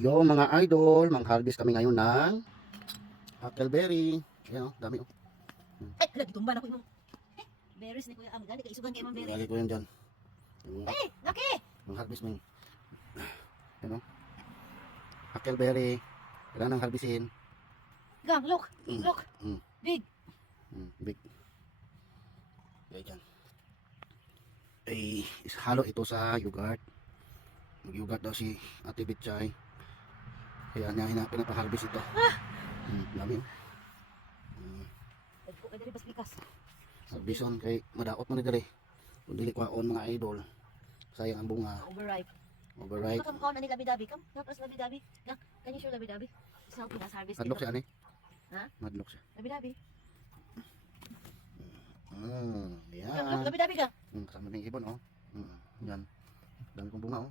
Yo mga idol, mang-harvest kami ngayon ng huckleberry. Ayan o, dami o. Ay, hala, gitumban ako yung berries ni Kuya Am. Gani, kaisugan kayo mga berries. Lagi ko yan dyan. Eh, laki! Mang-harvest mo yun. Ayan o. Huckleberry. Kailangan ng harvestin. Gang, look! Look! Big! Big. Ayan dyan. Ay, halo ito sa yogurt. Mag-yogurt daw si Ate Bitchay. Kaya niya pinapa-harvest ito. Dami o. Ay, ko kayo dali baslikas. Bison kay madaot man diri. Kung dili kwaon mga idol. Sayang ang bunga. Overripe. Overripe. Come on, ani labi-dabi. Come, tapos labi-dabi. Can you show labi-dabi? Isa ako pinas-harvest Madlok siya ani? Ha? Madlok siya. Labi-dabi. Yan. Labi-dabi ka. Kasama ng ibon oh. Yan. Dami kong bunga oh.